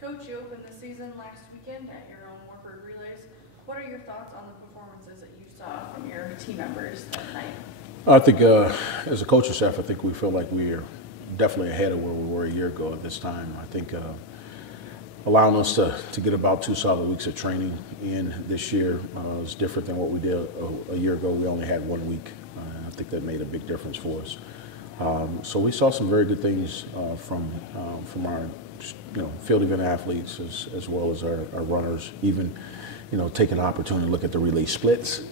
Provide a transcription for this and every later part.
Coach, you opened the season last weekend at your own Wartburg relays. What are your thoughts on the performances that you saw from your team members that night? I think as a coaching staff, I think we feel like we are definitely ahead of where we were a year ago at this time. I think allowing us to get about 2 solid weeks of training in this year is different than what we did a year ago. We only had 1 week. I think that made a big difference for us. So we saw some very good things from our field event athletes as well as our runners, even taking an opportunity to look at the relay splits.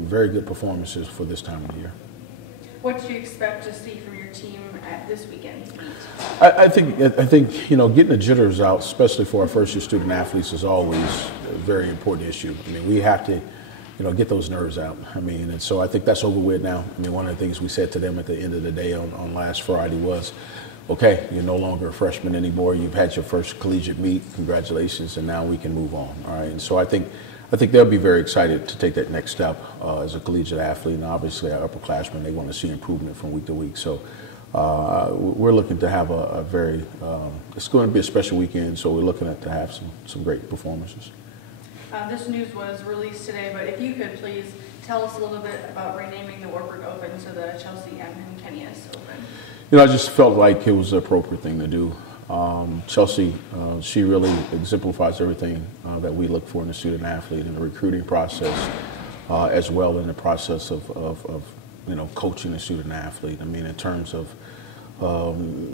Very good performances for this time of the year. What do you expect to see from your team at this weekend's meet? I think getting the jitters out, especially for our first-year student athletes, is always a very important issue. I mean, we have to get those nerves out. I mean, and so I think that's over with now. I mean, one of the things we said to them at the end of the day on last Friday was, okay, you're no longer a freshman anymore. You've had your first collegiate meet. Congratulations, and now we can move on. All right, and so I think they'll be very excited to take that next step as a collegiate athlete, and obviously our upperclassmen, they want to see improvement from week to week. So we're looking to have a very it's going to be a special weekend. So we're looking to have some great performances. This news was released today, but if you could please tell us a little bit about renaming the Wartburg Open to the Chelsea M. Kenius Open. I just felt like it was the appropriate thing to do. Chelsea, she really exemplifies everything that we look for in a student athlete in the recruiting process, as well in the process of coaching a student athlete. I mean, in terms of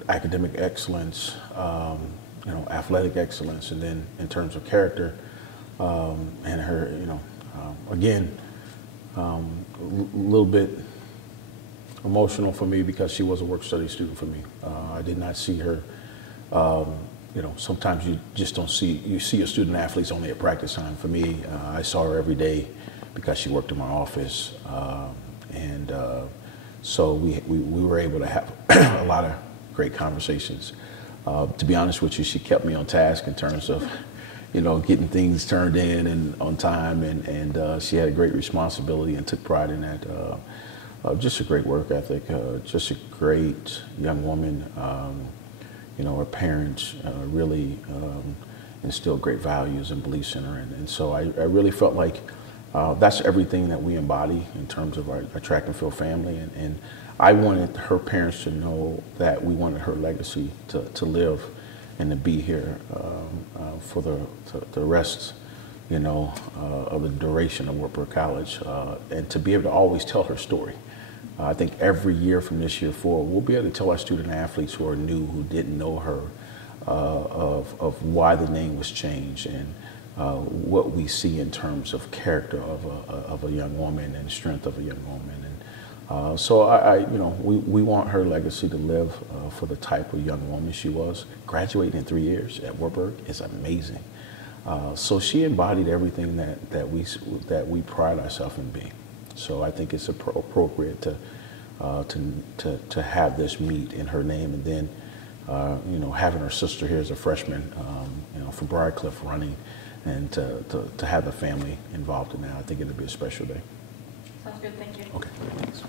academic excellence, athletic excellence, and then in terms of character, and her, again, a little bit emotional for me because she was a work-study student for me. I did not see her. Sometimes you just don't see. You see your student athletes only at practice time. For me, I saw her every day because she worked in my office, and so we were able to have a lot of great conversations. To be honest with you, she kept me on task in terms of getting things turned in and on time, and she had a great responsibility and took pride in that. Just a great work ethic, just a great young woman. Her parents really instilled great values and beliefs in her, and so I really felt like that's everything that we embody in terms of our track and field family, and I wanted her parents to know that we wanted her legacy to live and to be here for the rest, of the duration of Wartburg College, and to be able to always tell her story. I think every year from this year forward, we'll be able to tell our student athletes who are new, who didn't know her, of why the name was changed and what we see in terms of character of a young woman and strength of a young woman. And so we want her legacy to live for the type of young woman she was. Graduating in 3 years at Wartburg is amazing. So she embodied everything that we pride ourselves in being. So I think it's appropriate to have this meet in her name, and then having her sister here as a freshman, from Briarcliff running, and to have the family involved in that. I think it'll be a special day. Sounds good. Thank you. Okay. Thanks.